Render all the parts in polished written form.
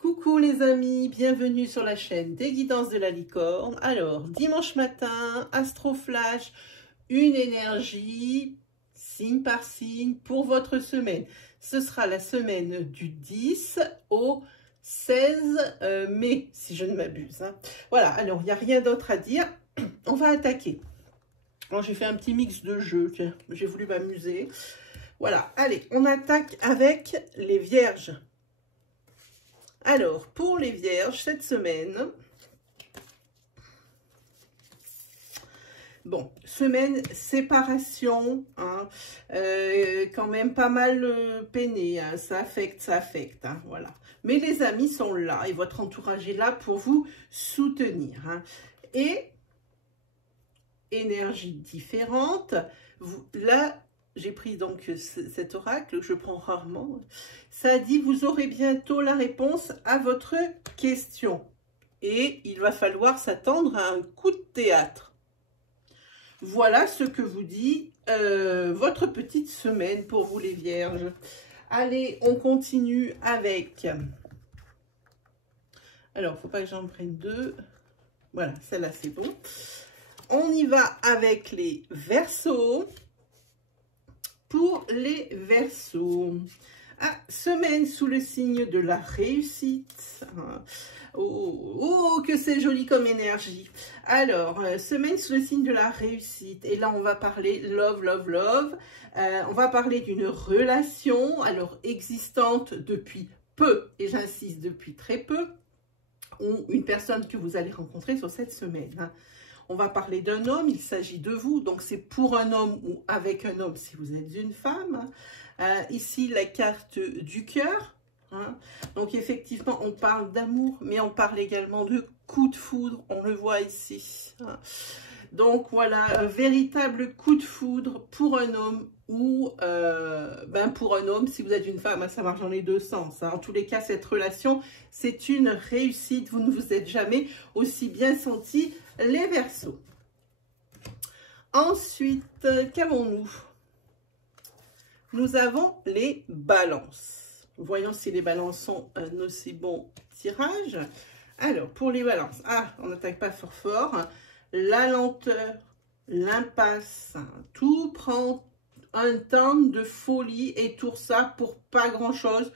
Coucou les amis, bienvenue sur la chaîne des guidances de la licorne. Alors, dimanche matin, Astro Flash, une énergie, signe par signe, pour votre semaine. Ce sera la semaine du 10 au 16 mai, si je ne m'abuse. Voilà, alors il n'y a rien d'autre à dire. On va attaquer. Alors, j'ai fait un petit mix de jeux, j'ai voulu m'amuser. Voilà, allez, on attaque avec les vierges. Alors, pour les vierges, cette semaine, bon, semaine séparation, hein, quand même pas mal peiné, hein, ça affecte, hein, voilà. Mais les amis sont là et votre entourage est là pour vous soutenir. Hein. Et énergie différente, là, j'ai pris donc cet oracle que je prends rarement. Ça dit, vous aurez bientôt la réponse à votre question. Et il va falloir s'attendre à un coup de théâtre. Voilà ce que vous dit votre petite semaine pour vous les vierges. Allez, on continue avec... Alors, il ne faut pas que j'en prenne deux. Voilà, celle-là, c'est bon. On y va avec les Verseaux. Pour les Verseaux, semaine sous le signe de la réussite. Oh, que c'est joli comme énergie. Alors, semaine sous le signe de la réussite. Et là, on va parler love, love, love. On va parler d'une relation, alors existante depuis peu, et j'insiste depuis très peu, ou une personne que vous allez rencontrer sur cette semaine. On va parler d'un homme, il s'agit de vous, donc c'est pour un homme ou avec un homme si vous êtes une femme. Ici, la carte du cœur. Hein. Donc effectivement, on parle d'amour, mais on parle également de coup de foudre, on le voit ici. Hein. Donc voilà, un véritable coup de foudre pour un homme ou pour un homme, si vous êtes une femme, ça marche dans les deux sens. Hein. En tous les cas, cette relation, c'est une réussite. Vous ne vous êtes jamais aussi bien senti, les Verseaux. Ensuite, qu'avons-nous? Nous avons les Balances. Voyons si les Balances sont un aussi bon tirage. Alors, pour les Balances, on n'attaque pas fort fort. La lenteur, l'impasse, tout prend un temps de folie et tout ça pour pas grand-chose,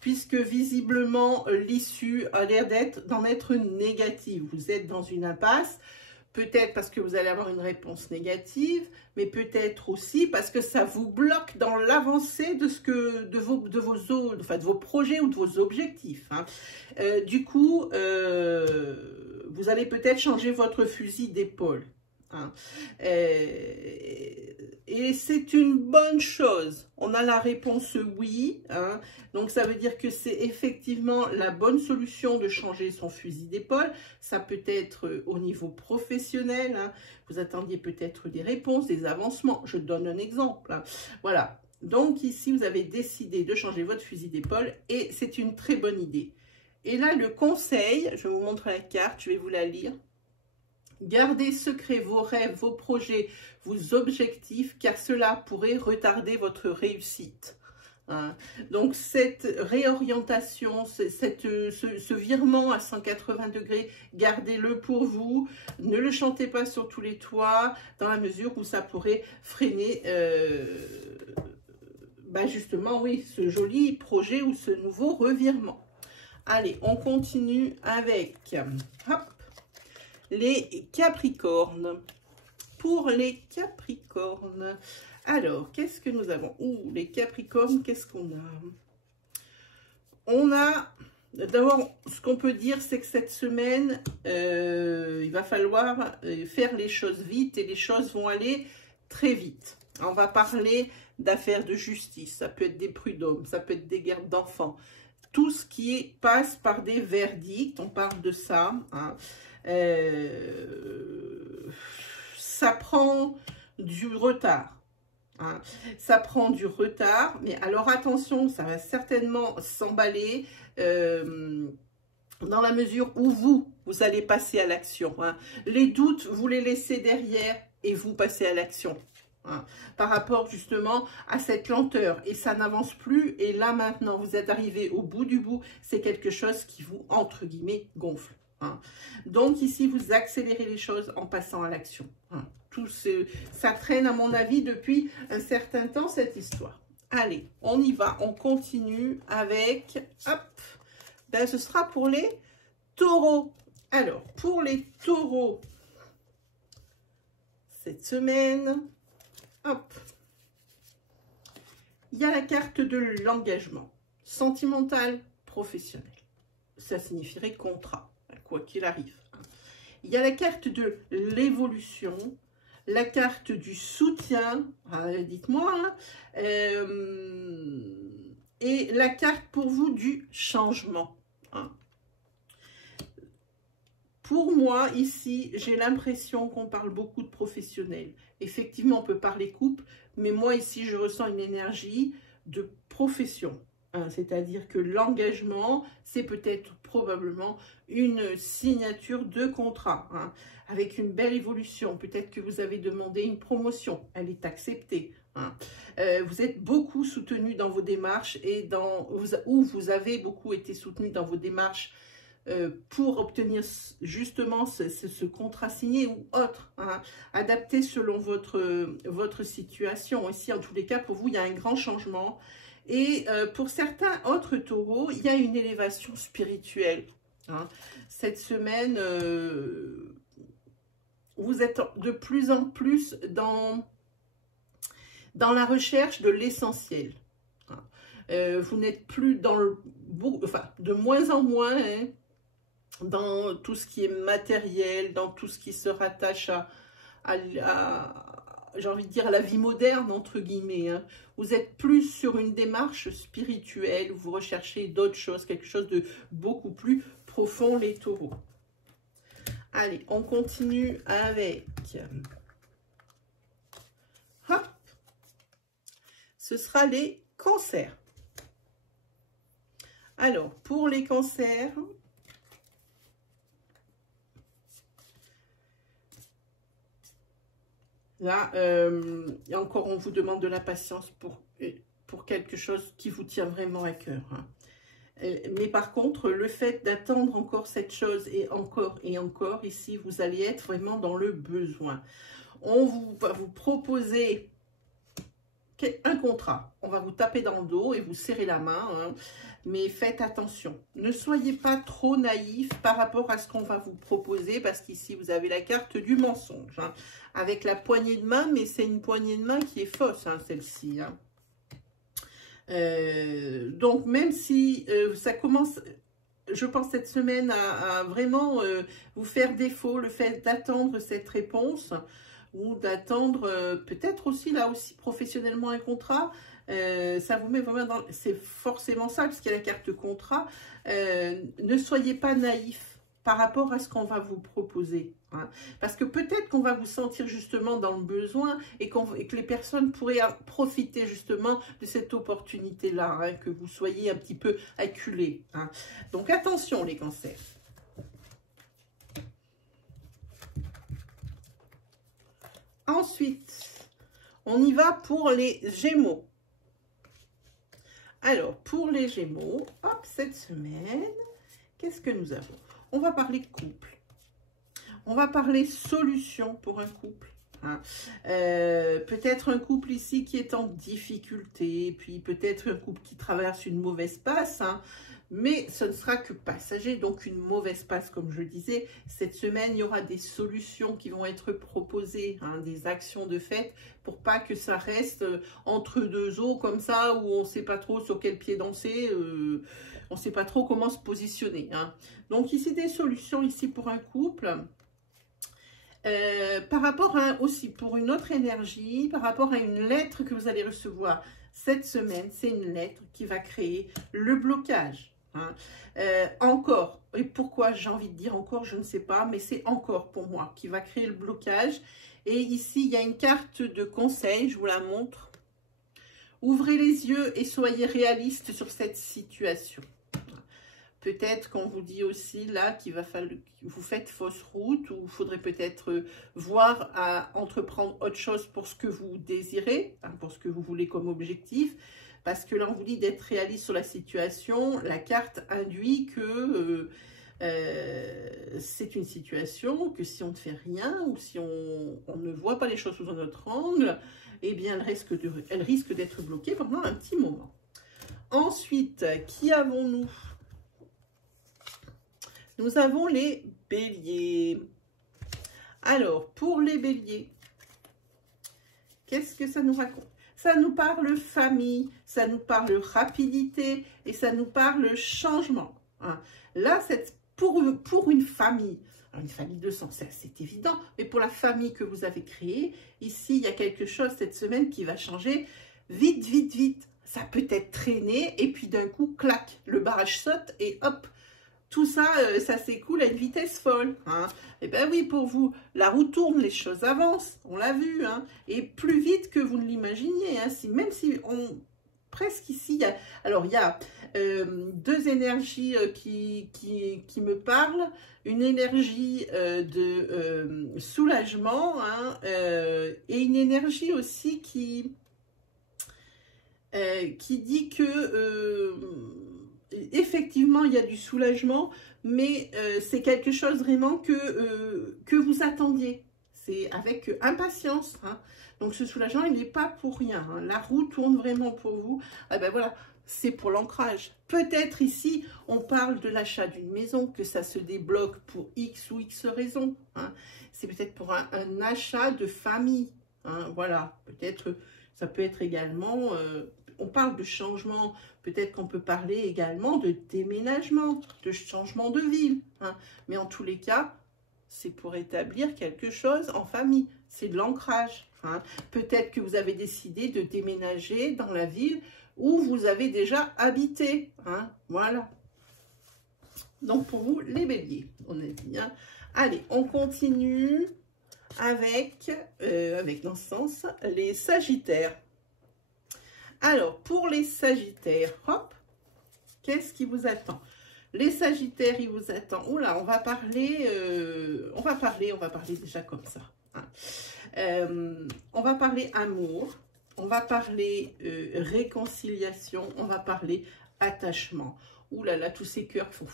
puisque visiblement l'issue a l'air d'en être négative. Vous êtes dans une impasse, peut-être parce que vous allez avoir une réponse négative, mais peut-être aussi parce que ça vous bloque dans l'avancée de vos projets ou de vos objectifs. Hein. Du coup, vous allez peut-être changer votre fusil d'épaule. Hein. Et c'est une bonne chose. On a la réponse oui. Hein. Donc, ça veut dire que c'est effectivement la bonne solution de changer son fusil d'épaule. Ça peut être au niveau professionnel. Hein. Vous attendiez peut-être des réponses, des avancements. Je donne un exemple. Hein. Voilà. Donc, ici, vous avez décidé de changer votre fusil d'épaule et c'est une très bonne idée. Et là, le conseil, je vous montre la carte, je vais vous la lire. Gardez secret vos rêves, vos projets, vos objectifs, car cela pourrait retarder votre réussite. Hein. Donc, cette réorientation, ce virement à 180 degrés, gardez-le pour vous. Ne le chantez pas sur tous les toits, dans la mesure où ça pourrait freiner, justement, oui, ce joli projet ou ce nouveau revirement. Allez, on continue avec... Hop, les Capricornes. Pour les Capricornes, alors, qu'est-ce que nous avons? Les Capricornes, qu'est-ce qu'on a? On a, d'abord, ce qu'on peut dire, c'est que cette semaine, il va falloir faire les choses vite et les choses vont aller très vite. On va parler d'affaires de justice, ça peut être des prud'hommes, ça peut être des gardes d'enfants. Tout ce qui passe par des verdicts, on parle de ça, hein. Ça prend du retard. Hein. Ça prend du retard, mais alors attention, ça va certainement s'emballer dans la mesure où vous allez passer à l'action. Hein. Les doutes, vous les laissez derrière et vous passez à l'action. hein, par rapport justement à cette lenteur. Et ça n'avance plus. Et là, maintenant, vous êtes arrivé au bout du bout. C'est quelque chose qui vous, entre guillemets, gonfle. Hein. Donc ici, vous accélérez les choses en passant à l'action. Hein. Ça traîne, à mon avis, depuis un certain temps, cette histoire. Allez, on y va. On continue avec... Hop, ben, ce sera pour les taureaux. Alors, pour les taureaux, cette semaine, hop, il y a la carte de l'engagement sentimental, professionnel. Ça signifierait contrat, quoi qu'il arrive. Il y a la carte de l'évolution, la carte du soutien, dites-moi, hein, et la carte pour vous du changement. Hein. Pour moi, ici, j'ai l'impression qu'on parle beaucoup de professionnels. Effectivement, on peut parler couple, mais moi, ici, je ressens une énergie de profession. Hein, c'est-à-dire que l'engagement, c'est peut-être probablement une signature de contrat, hein, avec une belle évolution. Peut-être que vous avez demandé une promotion, elle est acceptée. Hein. Vous êtes beaucoup soutenu dans vos démarches et où vous avez beaucoup été soutenu dans vos démarches pour obtenir justement ce contrat signé ou autre, hein, adapté selon votre situation. Ici, en tous les cas, pour vous, il y a un grand changement. Et pour certains autres taureaux, il y a une élévation spirituelle. Hein. Cette semaine, vous êtes de plus en plus dans la recherche de l'essentiel. Hein. Vous n'êtes plus dans de moins en moins, hein, dans tout ce qui est matériel, dans tout ce qui se rattache j'ai envie de dire, à la vie moderne, entre guillemets. Hein. Vous êtes plus sur une démarche spirituelle, vous recherchez d'autres choses, quelque chose de beaucoup plus profond, les taureaux. Allez, on continue avec... Hop. Ce sera les cancers. Alors, pour les cancers... Là, encore, on vous demande de la patience pour quelque chose qui vous tient vraiment à cœur. Hein. Mais par contre, le fait d'attendre encore cette chose et encore, ici, vous allez être vraiment dans le besoin. On va vous proposer un contrat. On va vous taper dans le dos et vous serrer la main. Hein. Mais faites attention. Ne soyez pas trop naïf par rapport à ce qu'on va vous proposer, parce qu'ici, vous avez la carte du mensonge. Hein, avec la poignée de main, mais c'est une poignée de main qui est fausse, hein, celle-ci. Hein. Donc, même si ça commence, je pense, cette semaine à vraiment vous faire défaut, le fait d'attendre cette réponse, ou d'attendre peut-être aussi, là aussi, professionnellement un contrat, ça vous met vraiment dans... C'est forcément ça, puisqu'il y a la carte contrat. Ne soyez pas naïf par rapport à ce qu'on va vous proposer. Hein, parce que peut-être qu'on va vous sentir justement dans le besoin et que les personnes pourraient profiter justement de cette opportunité-là, hein, que vous soyez un petit peu acculés. Hein. Donc attention les cancers. Ensuite, on y va pour les Gémeaux. Alors, pour les Gémeaux, hop, cette semaine, qu'est-ce que nous avons? On va parler couple. On va parler solution pour un couple. Hein. Peut-être un couple ici qui est en difficulté, puis peut-être un couple qui traverse une mauvaise passe, hein. Mais ce ne sera que passager, donc une mauvaise passe, comme je disais. Cette semaine, il y aura des solutions qui vont être proposées, hein, des actions de fait, pour pas que ça reste entre deux eaux comme ça, où on ne sait pas trop sur quel pied danser, on ne sait pas trop comment se positionner. Hein. Donc ici, des solutions ici pour un couple. Par rapport à aussi, pour une autre énergie, par rapport à une lettre que vous allez recevoir cette semaine, c'est une lettre qui va créer le blocage. Hein. Encore, et pourquoi j'ai envie de dire encore, je ne sais pas, mais c'est encore pour moi qui va créer le blocage. Et ici, il y a une carte de conseil, je vous la montre. Ouvrez les yeux et soyez réaliste sur cette situation. Peut-être qu'on vous dit aussi là qu'il va falloir, vous faites fausse route, ou il faudrait peut-être voir à entreprendre autre chose pour ce que vous désirez, hein, pour ce que vous voulez comme objectif. Parce que là, on vous dit d'être réaliste sur la situation. La carte induit que c'est une situation que si on ne fait rien, ou si on ne voit pas les choses sous un autre angle, eh bien, elle risque d'être bloquée pendant un petit moment. Ensuite, qui avons-nous? Nous avons les béliers. Alors, pour les béliers, qu'est-ce que ça nous raconte? Ça nous parle famille, ça nous parle rapidité et ça nous parle changement. Hein. Là, c'est pour une famille. Alors, une famille de sang, c'est évident, mais pour la famille que vous avez créée, ici, il y a quelque chose cette semaine qui va changer vite, vite, vite. Ça peut être traîné et puis d'un coup, clac, le barrage saute et hop, tout ça, ça s'écoule à une vitesse folle. Hein. Et bien oui, pour vous, la roue tourne, les choses avancent, on l'a vu, hein, et plus vite que vous ne l'imaginiez. Hein, même si presque ici, il y a deux énergies qui me parlent. Une énergie de soulagement, hein, et une énergie aussi qui dit que effectivement, il y a du soulagement, mais c'est quelque chose vraiment que vous attendiez. C'est avec impatience. Hein. Donc, ce soulagement, il n'est pas pour rien. Hein. La roue tourne vraiment pour vous. Ah ben voilà, c'est pour l'ancrage. Peut-être ici, on parle de l'achat d'une maison, que ça se débloque pour X ou X raisons. Hein. C'est peut-être pour un achat de famille. Hein. Voilà, peut-être, ça peut être également... on parle de changement, peut-être qu'on peut parler également de déménagement, de changement de ville. Hein. Mais en tous les cas, c'est pour établir quelque chose en famille. C'est de l'ancrage. Hein. Peut-être que vous avez décidé de déménager dans la ville où vous avez déjà habité. Hein. Voilà. Donc pour vous, les béliers, on est bien. Allez, on continue avec dans ce sens, les sagittaires. Alors, pour les sagittaires, hop, qu'est-ce qui vous attend? Les sagittaires, il vous attend. Oula, on va parler déjà comme ça. Hein. On va parler amour, on va parler réconciliation, on va parler attachement. Ouh là là, tous ces cœurs fou,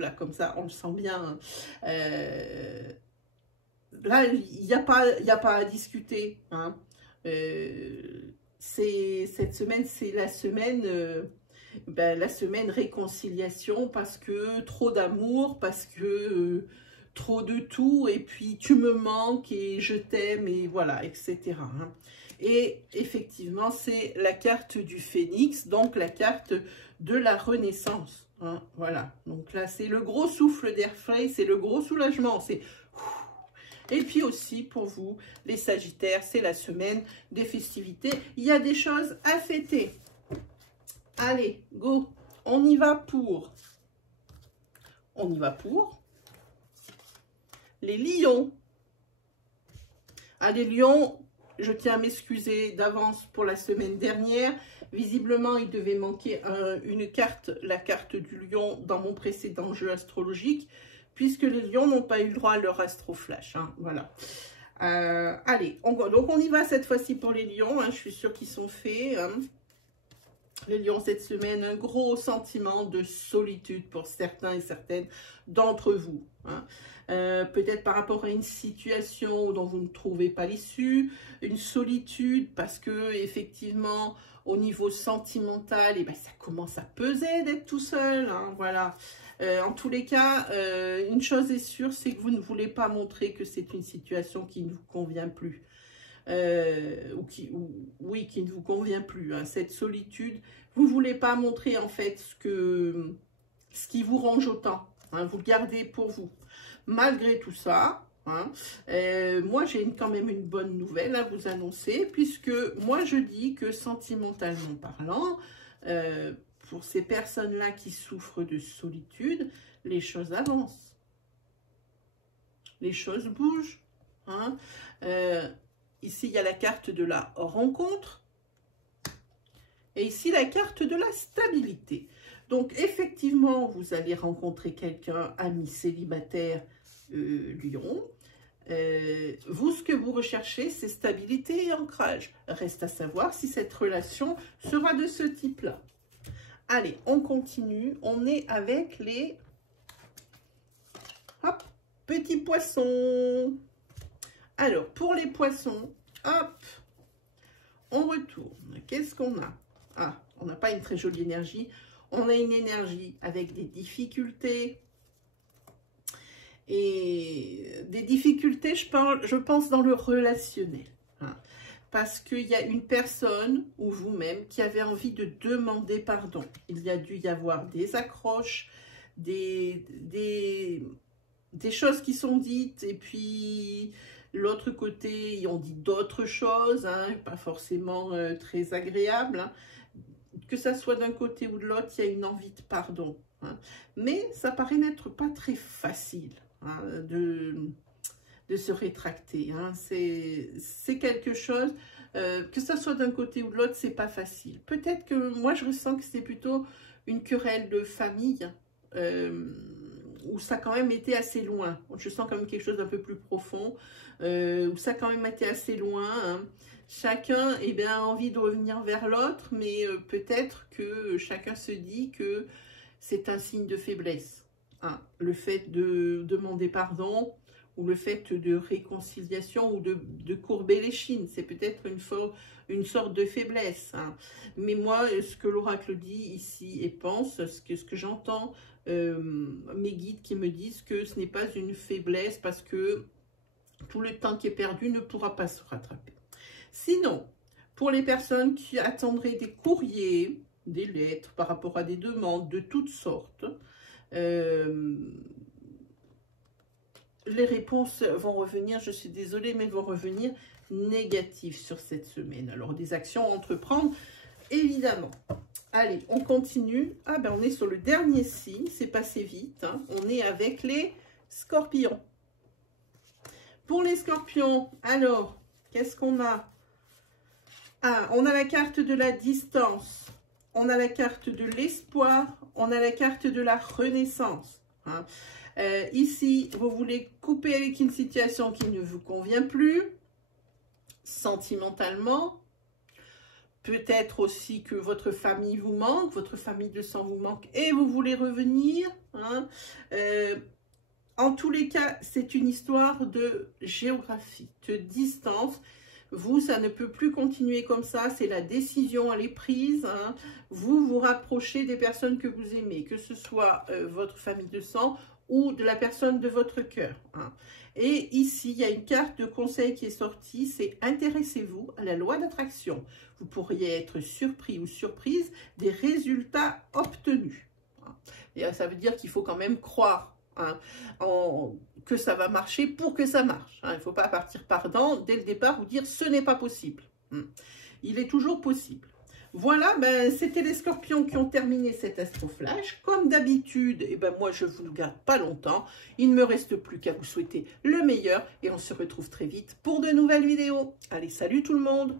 là, comme ça, on le sent bien. Là, il n'y a pas à discuter. Hein. Cette semaine, c'est la semaine réconciliation, parce que trop d'amour, parce que trop de tout, et puis tu me manques et je t'aime, et voilà, etc. Hein. Et effectivement, c'est la carte du phénix, donc la carte de la renaissance. Hein. Voilà, donc là, c'est le gros souffle d'air frais, c'est le gros soulagement, c'est... Et puis aussi, pour vous, les sagittaires, c'est la semaine des festivités. Il y a des choses à fêter. Allez, go. On y va pour les lions. Ah, les lions, je tiens à m'excuser d'avance pour la semaine dernière. Visiblement, il devait manquer une carte, la carte du lion, dans mon précédent jeu astrologique, puisque les lions n'ont pas eu le droit à leur astroflash. Hein, voilà. Allez, donc on y va cette fois-ci pour les lions. Hein, je suis sûre qu'ils sont faits. Hein. Les lions, cette semaine, un gros sentiment de solitude pour certains et certaines d'entre vous. Hein. Peut-être par rapport à une situation dont vous ne trouvez pas l'issue, une solitude parce que effectivement au niveau sentimental, eh ben, ça commence à peser d'être tout seul. Hein, voilà. En tous les cas, une chose est sûre, c'est que vous ne voulez pas montrer que c'est une situation qui ne vous convient plus. Qui ne vous convient plus. Hein. Cette solitude, vous ne voulez pas montrer en fait ce qui vous ronge autant. Hein. Vous le gardez pour vous. Malgré tout ça, hein, moi j'ai quand même une bonne nouvelle à vous annoncer, puisque moi je dis que sentimentalement parlant, pour ces personnes-là qui souffrent de solitude, les choses avancent. Les choses bougent. Hein. Ici, il y a la carte de la rencontre. Et ici, la carte de la stabilité. Donc, effectivement, vous allez rencontrer quelqu'un, ami célibataire, Lion. Vous, ce que vous recherchez, c'est stabilité et ancrage. Reste à savoir si cette relation sera de ce type-là. Allez, on continue. On est avec les hop, petits poissons. Alors, pour les poissons, hop, on retourne. Qu'est-ce qu'on a? Ah, on n'a pas une très jolie énergie. On a une énergie avec des difficultés. Et des difficultés, je pense, dans le relationnel. Hein, parce qu'il y a une personne, ou vous-même, qui avait envie de demander pardon. Il y a dû y avoir des accroches, des choses qui sont dites, et puis l'autre côté, ils ont dit d'autres choses, hein, pas forcément très agréables. Hein. Que ça soit d'un côté ou de l'autre, il y a une envie de pardon. Hein. Mais ça paraît n'être pas très facile. Hein, de se rétracter. Hein. C'est quelque chose, que ça soit d'un côté ou de l'autre, c'est pas facile. Peut-être que moi, je ressens que c'est plutôt une querelle de famille, où ça a quand même été assez loin. Je sens quand même quelque chose d'un peu plus profond, où ça a quand même été assez loin. Hein. Chacun a envie de revenir vers l'autre, mais peut-être que chacun se dit que c'est un signe de faiblesse. Hein, le fait de demander pardon ou le fait de réconciliation ou de courber les chines, c'est peut-être une sorte de faiblesse. Hein. Mais moi, ce que l'oracle dit ici et pense, ce que j'entends, mes guides qui me disent que ce n'est pas une faiblesse parce que tout le temps qui est perdu ne pourra pas se rattraper. Sinon, pour les personnes qui attendraient des courriers, des lettres par rapport à des demandes de toutes sortes, les réponses vont revenir, je suis désolée, mais vont revenir négatives sur cette semaine. Alors, des actions à entreprendre, évidemment. Allez, on continue. Ah ben, on est sur le dernier signe, c'est passé vite. Hein. On est avec les scorpions. Pour les scorpions, alors, qu'est-ce qu'on a? Ah, on a la carte de la distance. On a la carte de l'espoir, on a la carte de la renaissance. Hein. Ici, vous voulez couper avec une situation qui ne vous convient plus, sentimentalement. Peut-être aussi que votre famille vous manque, votre famille de sang vous manque et vous voulez revenir. Hein. En tous les cas, c'est une histoire de géographie, de distance. Vous, ça ne peut plus continuer comme ça, c'est la décision, elle est prise. Hein. Vous vous rapprochez des personnes que vous aimez, que ce soit votre famille de sang ou de la personne de votre cœur. Hein. Et ici, il y a une carte de conseil qui est sortie, c'est intéressez-vous à la loi d'attraction. Vous pourriez être surpris ou surprise des résultats obtenus. Hein. Et ça veut dire qu'il faut quand même croire. Hein, que ça va marcher pour que ça marche. Hein. Il ne faut pas partir pardon dès le départ ou dire ce n'est pas possible. Il est toujours possible. Voilà, ben, c'était les scorpions qui ont terminé cet Astro Flash. Comme d'habitude, moi je ne vous garde pas longtemps. Il ne me reste plus qu'à vous souhaiter le meilleur et on se retrouve très vite pour de nouvelles vidéos. Allez, salut tout le monde!